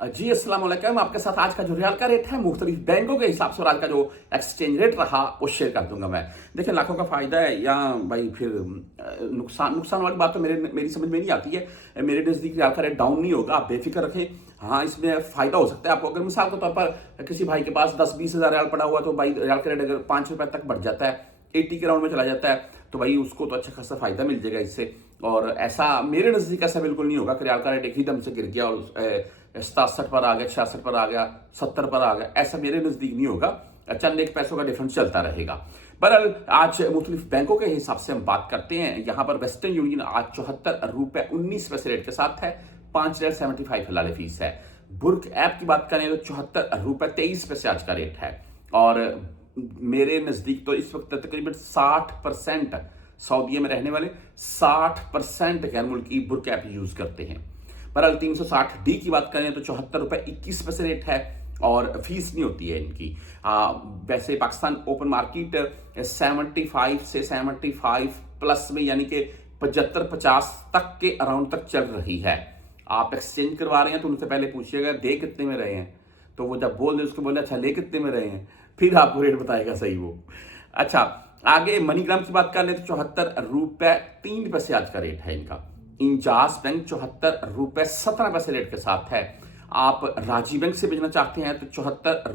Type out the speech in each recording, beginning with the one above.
जी अस्सलाम वालेकुम। आपके साथ आज का जो रियाल का रेट है मुख्तलिफ बैंकों के हिसाब से और आज का जो एक्सचेंज रेट रहा वो शेयर कर दूंगा मैं। देखिए लाखों का फायदा है या भाई फिर नुकसान नुकसान वाली बात तो मेरी समझ में नहीं आती है। मेरे नज़दीक रियाल का रेट डाउन नहीं होगा, आप बेफिक्र रखें। हाँ, इसमें फ़ायदा हो सकता है आपको। अगर मिसाल के तौर पर किसी भाई के पास 10-20 हज़ार रियाल पड़ा हुआ तो भाई रियाल का रेट अगर 5 रुपये तक बढ़ जाता है, 80 के राउंड में चला जाता है, तो भाई उसको तो अच्छा खासा फायदा मिल जाएगा इससे। और ऐसा मेरे नज़दीक ऐसा बिल्कुल नहीं होगा कि रियाल का रेट एक ही दम से गिर गया और 67 पर आ गया, 66 पर आ गया, 70 पर आ गया। ऐसा मेरे नज़दीक नहीं होगा। चंद एक पैसों का डिफरेंस चलता रहेगा। बहरहाल आज मुख्तलिफ बैंकों के हिसाब से हम बात करते हैं। यहाँ पर वेस्टर्न यूनियन आज 74 रुपये 19 पैसे रेट के साथ है, 5.75 हलाल फीस है। बुर्क ऐप की बात करें तो 74 रुपये 23 पैसे आज का रेट है। और मेरे नज़दीक तो इस वक्त तकरीबन 60% सऊदीया में रहने वाले 60% गैर मुल्की बुर्क ऐप यूज़ करते हैं। बहरहाल 360D की बात करें तो 74 रुपये 21 पैसे रेट है और फीस नहीं होती है इनकी। वैसे पाकिस्तान ओपन मार्केट 75 से 75 प्लस में यानी कि 75-50 तक के अराउंड तक चल रही है। आप एक्सचेंज करवा रहे हैं तो उनसे पहले पूछिएगा दे कितने में रहे हैं, तो वो जब बोल दे उसको बोले अच्छा ले कितने में रहे हैं, फिर आपको रेट बताएगा सही वो। अच्छा, आगे मनीग्राम की बात कर ले तो 74 रुपये 3 पैसे आज का रेट है इनका। इंजाज बैंक 74 रुपये 17 पैसे रेट के साथ है। आप राजीव बैंक से भेजना चाहते हैं तो 74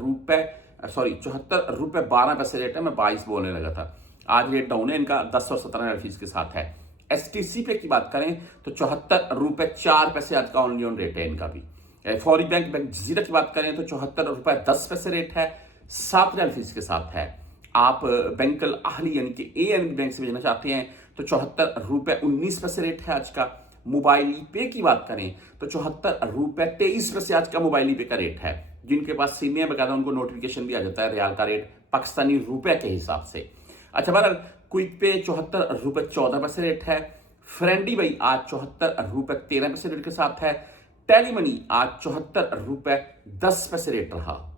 रुपये 12 पैसे रेट है। मैं 22 बोलने लगा था, आज रेट डाउन है इनका, 10 और 17 फीस के साथ है। STC पे की बात करें तो 74 रुपये 4 पैसे आज का ऑनली ऑन रेट है इनका भी। फौरी बैंक बैंक जीरा की बात करें तो 74 रुपये 10 पैसे रेट है, 7 रियाल फीस के साथ है। आप बैंकल अहली यानी कि ANB बैंक से भेजना चाहते हैं तो 74 रुपये 19 पैसे रेट है आज का। मोबाइल पे की बात करें तो 74 रुपये 23 पैसे आज का मोबाइल पे का रेट है। जिनके पास सिम है बकायदा उनको नोटिफिकेशन भी आ जाता है रियाल का रेट पाकिस्तानी रुपए के हिसाब से। अच्छा, बहरहाल क्विक पे 74 रुपये 14 पैसे रेट है। फ्रेंडी भाई आज 74 रुपये 13 पैसे रेट के साथ है। टेली मनी आज 74 रुपये 10 पैसे रेट रहा।